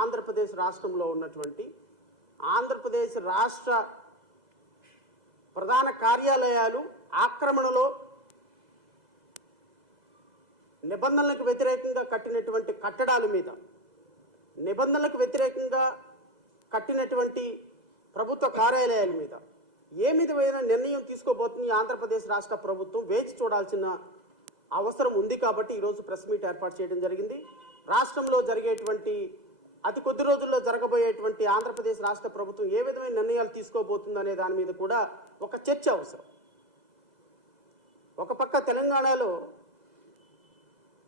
ఆంధ్రప్రదేశ్ రాష్ట్రంలో ఉన్నటువంటి ఆంధ్రప్రదేశ్ రాష్ట్ర ప్రధాన కార్యాలయాలు ఆక్రమణలో నిబంధనలకు వ్యతిరేకంగా కట్టినటువంటి కట్టడాల మీద, నిబంధనలకు వ్యతిరేకంగా కట్టినటువంటి ప్రభుత్వ కార్యాలయాల మీద ఏ విధమైన నిర్ణయం తీసుకోబోతుంది ఆంధ్రప్రదేశ్ రాష్ట్ర ప్రభుత్వం వేచి చూడాల్సిన అవసరం ఉంది. కాబట్టి ఈరోజు ప్రెస్ మీట్ ఏర్పాటు చేయడం జరిగింది. రాష్ట్రంలో జరిగేటువంటి అతి కొద్ది రోజుల్లో జరగబోయేటువంటి ఆంధ్రప్రదేశ్ రాష్ట్ర ప్రభుత్వం ఏ విధమైన నిర్ణయాలు తీసుకోబోతుంది అనే దాని మీద కూడా ఒక చర్చ అవసరం. ఒక పక్క తెలంగాణలో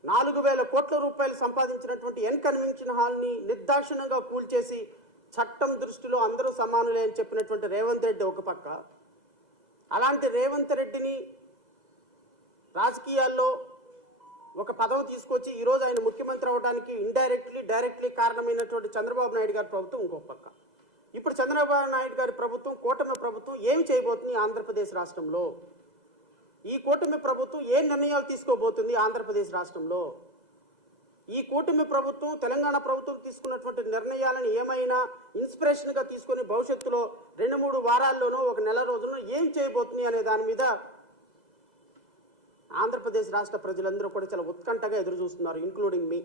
4,000 కోట్ల రూపాయలు సంపాదించినటువంటి ఎన్ కన్వెన్షన్ హాల్ని నిర్దాక్షిణ్యంగా కూల్చేసి చట్టం దృష్టిలో అందరూ సమానులే అని చెప్పినటువంటి రేవంత్ రెడ్డి ఒక పక్క, అలాంటి రేవంత్ రెడ్డిని రాజకీయాల్లో ఒక పదవి తీసుకొచ్చి ఈరోజు ఆయన ముఖ్యమంత్రి అవడానికి డైరెక్ట్లీ కారణమైనటువంటి చంద్రబాబు నాయుడు గారి ప్రభుత్వం ఇంకొక పక్క. ఇప్పుడు చంద్రబాబు నాయుడు గారి ప్రభుత్వం, కూటమి ప్రభుత్వం ఏమి చేయబోతుంది ఆంధ్రప్రదేశ్ రాష్ట్రంలో? ఈ కూటమి ప్రభుత్వం ఏ నిర్ణయాలు తీసుకోబోతుంది ఆంధ్రప్రదేశ్ రాష్ట్రంలో? ఈ కూటమి ప్రభుత్వం తెలంగాణ ప్రభుత్వం తీసుకున్నటువంటి నిర్ణయాలను ఏమైనా ఇన్స్పిరేషన్గా తీసుకొని భవిష్యత్తులో 2-3 వారాల్లోనో ఒక నెల రోజుల్లో ఏం చేయబోతుంది అనే దాని మీద ఆంధ్రప్రదేశ్ రాష్ట్ర ప్రజలందరూ కూడా చాలా ఉత్కంఠగా ఎదురు చూస్తున్నారు, ఇంక్లూడింగ్ మీ.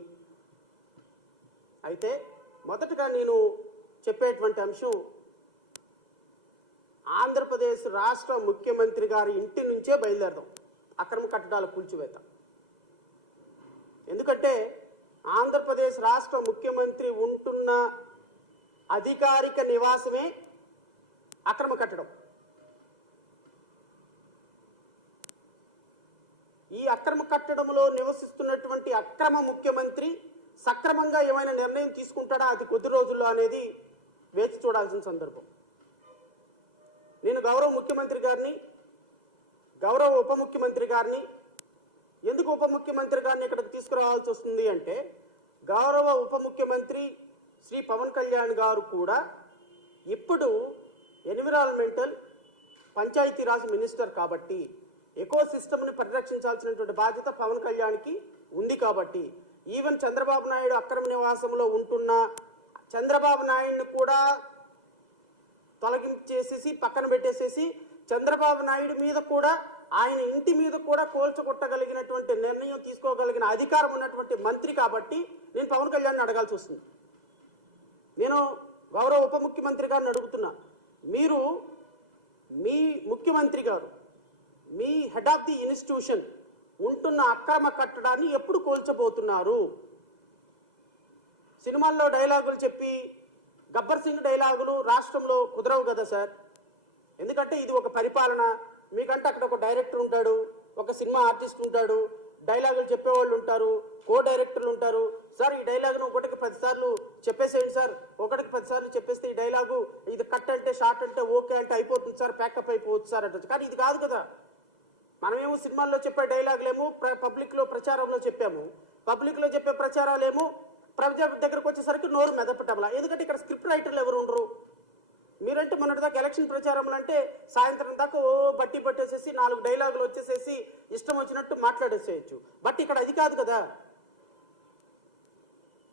అయితే మొదటగా నేను చెప్పేటువంటి అంశం ఆంధ్రప్రదేశ్ రాష్ట్ర ముఖ్యమంత్రి గారి ఇంటి నుంచే బయలుదేరదాం అక్రమ కట్టడాల కూల్చివేత. ఎందుకంటే ఆంధ్రప్రదేశ్ రాష్ట్ర ముఖ్యమంత్రి ఉంటున్న అధికారిక నివాసమే అక్రమ కట్టడం. ఈ అక్రమ కట్టడంలో నివసిస్తున్నటువంటి అక్రమ ముఖ్యమంత్రి సక్రమంగా ఏమైనా నిర్ణయం తీసుకుంటాడా అతి కొద్ది రోజుల్లో అనేది వేచి చూడాల్సిన సందర్భం. నేను గౌరవ ముఖ్యమంత్రి గారిని, గౌరవ ఉప ముఖ్యమంత్రి గారిని, ఎందుకు ఉప ముఖ్యమంత్రి గారిని ఇక్కడికి తీసుకురావాల్సి వస్తుంది అంటే, గౌరవ ఉప ముఖ్యమంత్రి శ్రీ పవన్ కళ్యాణ్ గారు కూడా ఇప్పుడు ఎన్విరాన్మెంటల్ పంచాయతీరాజ్ మినిస్టర్ కాబట్టి ఎకో సిస్టమ్ని పరిరక్షించాల్సినటువంటి బాధ్యత పవన్ కళ్యాణ్కి ఉంది. కాబట్టి ఈవెన్ చంద్రబాబు నాయుడు అక్రమ నివాసంలో ఉంటున్న చంద్రబాబు నాయుడిని కూడా తొలగించేసేసి పక్కన పెట్టేసేసి చంద్రబాబు నాయుడు మీద కూడా, ఆయన ఇంటి మీద కూడా కోల్చగొట్టగలిగినటువంటి నిర్ణయం తీసుకోగలిగిన అధికారం ఉన్నటువంటి మంత్రి కాబట్టి నేను పవన్ కళ్యాణ్ని అడగాల్సి వస్తుంది. నేను గౌరవ ఉప ముఖ్యమంత్రి గారిని అడుగుతున్నా, మీరు మీ ముఖ్యమంత్రి గారు, మీ హెడ్ ఆఫ్ ది ఇన్స్టిట్యూషన్ ఉంటున్న అక్రమ కట్టడాన్ని ఎప్పుడు కోల్చబోతున్నారు? సినిమాల్లో డైలాగులు చెప్పి గబ్బర్ సింగ్ డైలాగులు రాష్ట్రంలో కుదరవు కదా సార్. ఎందుకంటే ఇది ఒక పరిపాలన. మీకంటే అక్కడ ఒక డైరెక్టర్ ఉంటాడు, ఒక సినిమా ఆర్టిస్ట్ ఉంటాడు, డైలాగులు చెప్పేవాళ్ళు ఉంటారు, కో డైరెక్టర్లు ఉంటారు. సార్ ఈ డైలాగును 1కి 10 సార్లు చెప్పేసేయండి సార్, 1కి 10 సార్లు చెప్పేస్తే ఈ డైలాగు ఇది కట్ అంటే షార్ట్ అంటే ఓకే అంటే అయిపోతుంది సార్, ప్యాకప్ అయిపోవచ్చు సార్ అంటే. కానీ ఇది కాదు కదా. మనమేమో సినిమాల్లో చెప్పే డైలాగులేమో పబ్లిక్లో ప్రచారంలో చెప్పాము, పబ్లిక్లో చెప్పే ప్రచారాలేమో ప్రజల దగ్గరకు వచ్చేసరికి నోరు మెదపటంలా. ఎందుకంటే ఇక్కడ స్క్రిప్ట్ రైటర్లు ఎవరు ఉండరు. మీరంటే మొన్నటిదాకా ఎలక్షన్ ప్రచారంలో అంటే సాయంత్రం దాకా బట్టి పట్టేసేసి 4 డైలాగులు వచ్చేసేసి ఇష్టం వచ్చినట్టు మాట్లాడేసేయచ్చు. బట్ ఇక్కడ అది కాదు కదా.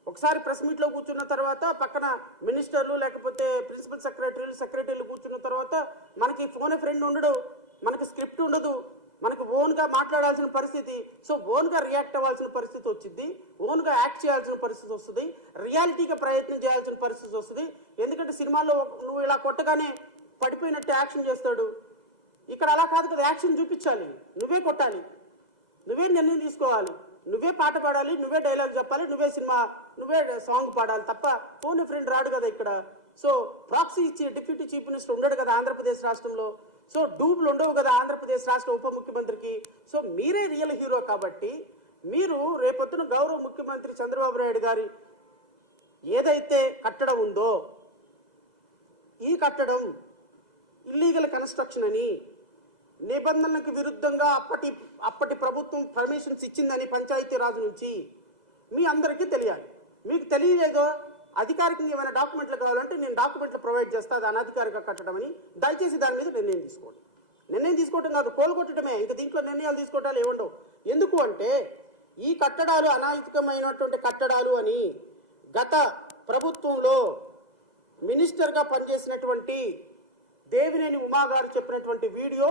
ఒకసారి ప్రెస్ మీట్లో కూర్చున్న తర్వాత పక్కన మినిస్టర్లు లేకపోతే ప్రిన్సిపల్ సెక్రటరీలు కూర్చున్న తర్వాత మనకి ఫోన్ ఫ్రెండ్ ఉండడు, మనకి స్క్రిప్ట్ ఉండదు, మనకు ఓన్గా మాట్లాడాల్సిన పరిస్థితి. సో ఓన్గా రియాక్ట్ అవ్వాల్సిన పరిస్థితి వచ్చింది, ఓన్గా యాక్ట్ చేయాల్సిన పరిస్థితి వస్తుంది, రియాలిటీగా ప్రయత్నం చేయాల్సిన పరిస్థితి వస్తుంది. ఎందుకంటే సినిమాల్లో నువ్వు ఇలా కొట్టగానే పడిపోయినట్టు యాక్షన్ చేస్తాడు. ఇక్కడ అలా కాదు కదా. యాక్షన్ చూపించాలి, నువ్వే కొట్టాలి, నువ్వే నిర్ణయం తీసుకోవాలి, నువ్వే పాట పాడాలి, నువ్వే డైలాగ్ చెప్పాలి, నువ్వే సాంగ్ పాడాలి తప్ప ఫోన్ ఫ్రెండ్ రాడు కదా ఇక్కడ. సో ప్రాక్సీ ఇచ్చి డిప్యూటీ చీఫ్ మినిస్టర్ ఉండడు కదా ఆంధ్రప్రదేశ్ రాష్ట్రంలో. సో డూబులు ఉండవు కదా ఆంధ్రప్రదేశ్ రాష్ట్ర ఉప ముఖ్యమంత్రికి. సో మీరే రియల్ హీరో కాబట్టి మీరు రేపొద్దున గౌరవ ముఖ్యమంత్రి చంద్రబాబు నాయుడు గారి ఏదైతే కట్టడం ఉందో, ఈ కట్టడం ఇల్లీగల్ కన్స్ట్రక్షన్ అని, నిబంధనలకు విరుద్ధంగా అప్పటి ప్రభుత్వం పర్మిషన్స్ ఇచ్చిందని పంచాయతీరాజు నుంచి మీ అందరికీ తెలియాలి. మీకు తెలియలేదో అధికారికంగా ఏమైనా డాక్యుమెంట్లు కావాలంటే నేను డాక్యుమెంట్లు ప్రొవైడ్ చేస్తా, అది అనధికారిక కట్టడం అని. దయచేసి దాని మీద నిర్ణయం తీసుకోండి. నిర్ణయం తీసుకోవటం కాదు, కోలుకొట్టడమే. ఇంకా దీంట్లో నిర్ణయాలు తీసుకోవటాలు ఏముండవు. ఎందుకు అంటే ఈ కట్టడాలు అనాధికమైనటువంటి కట్టడాలు అని గత ప్రభుత్వంలో మినిస్టర్గా పనిచేసినటువంటి దేవినేని ఉమా గారు చెప్పినటువంటి వీడియో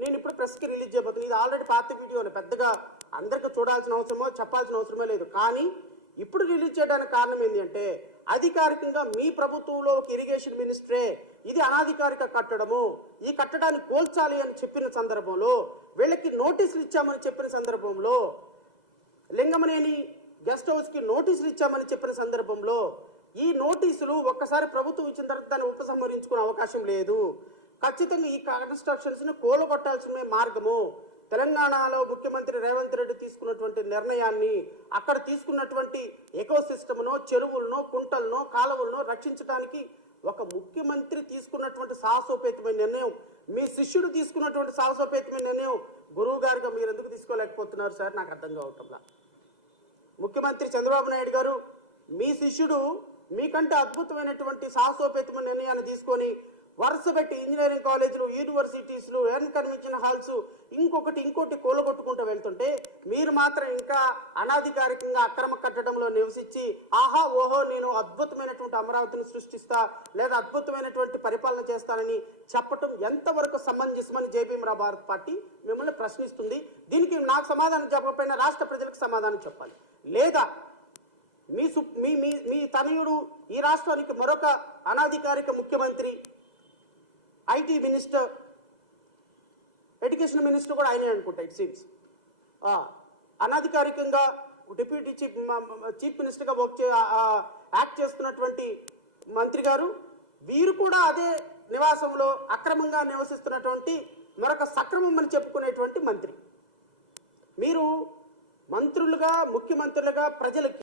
నేను ఇప్పుడు ప్రెస్కి రిలీజ్ చేయబోతున్నాను. ఇది ఆల్రెడీ పాత వీడియోనే, పెద్దగా అందరికీ చూడాల్సిన అవసరమో చెప్పాల్సిన అవసరమే లేదు. కానీ ఇప్పుడు రిలీజ్ చేయడానికి కారణం ఏంటి అంటే, అధికారికంగా మీ ప్రభుత్వంలో ఒక ఇరిగేషన్ మినిస్టరే ఇది అనాధికారిక కట్టడము, ఈ కట్టడాన్ని కోల్చాలి అని చెప్పిన సందర్భంలో, వీళ్ళకి నోటీసులు ఇచ్చామని చెప్పిన సందర్భంలో, లింగమనేని గెస్ట్ హౌస్కి నోటీసులు ఇచ్చామని చెప్పిన సందర్భంలో, ఈ నోటీసులు ఒక్కసారి ప్రభుత్వం ఇచ్చిన తర్వాత దాన్ని ఉపసంహరించుకునే అవకాశం లేదు. ఖచ్చితంగా ఈ కన్స్ట్రక్షన్స్ని కూలగొట్టాల్సిన మార్గము. తెలంగాణలో ముఖ్యమంత్రి రేవంత్ రెడ్డి తీసుకున్నటువంటి నిర్ణయాన్ని, అక్కడ తీసుకున్నటువంటి ఎకో సిస్టమ్నో, చెరువులను, కుంటలను, కాలువలను రక్షించడానికి ఒక ముఖ్యమంత్రి తీసుకున్నటువంటి సాహసోపేతమైన నిర్ణయం, మీ శిష్యుడు తీసుకున్నటువంటి సాహసోపేతమైన నిర్ణయం గురువు గారుగా మీరు ఎందుకు తీసుకోలేకపోతున్నారు సార్? నాకు అర్థం కావటంలా. ముఖ్యమంత్రి చంద్రబాబు నాయుడు గారు మీ శిష్యుడు మీకంటే అద్భుతమైనటువంటి సాహసోపేతమైన నిర్ణయాన్ని తీసుకొని వరుస పెట్టి ఇంజనీరింగ్ కాలేజీలు, యూనివర్సిటీస్లు, ఎర్న్ కన్వెన్షన్ హాల్స్ ఇంకోటి కూలగొట్టుకుంటూ వెళ్తుంటే, మీరు మాత్రం ఇంకా అనాధికారికంగా అక్రమ కట్టడంలో నివసించి ఆహా ఓహో నేను అద్భుతమైనటువంటి అమరావతిని సృష్టిస్తా లేదా అద్భుతమైనటువంటి పరిపాలన చేస్తానని చెప్పటం ఎంతవరకు సమంజసమని జేబీఎం భారత్ పార్టీ మిమ్మల్ని ప్రశ్నిస్తుంది. దీనికి నాకు సమాధానం చెప్పకపోయినా రాష్ట్ర ప్రజలకు సమాధానం చెప్పాలి. లేదా మీ తనయుడు ఈ రాష్ట్రానికి మరొక అనాధికారిక ముఖ్యమంత్రి, ఐటీ మినిస్టర్, ఎడ్యుకేషన్ మినిస్టర్ కూడా ఆయనే అనుకుంటా ఇట్ సీమ్స్, అనాధికారికంగా డిప్యూటీ చీఫ్ మినిస్టర్గా యాక్ట్ చేస్తున్నటువంటి మంత్రి గారు, వీరు కూడా అదే నివాసంలో అక్రమంగా నివసిస్తున్నటువంటి మరొక సక్రమం అని చెప్పుకునేటువంటి మంత్రి. మీరు మంత్రులుగా, ముఖ్యమంత్రులుగా ప్రజలకి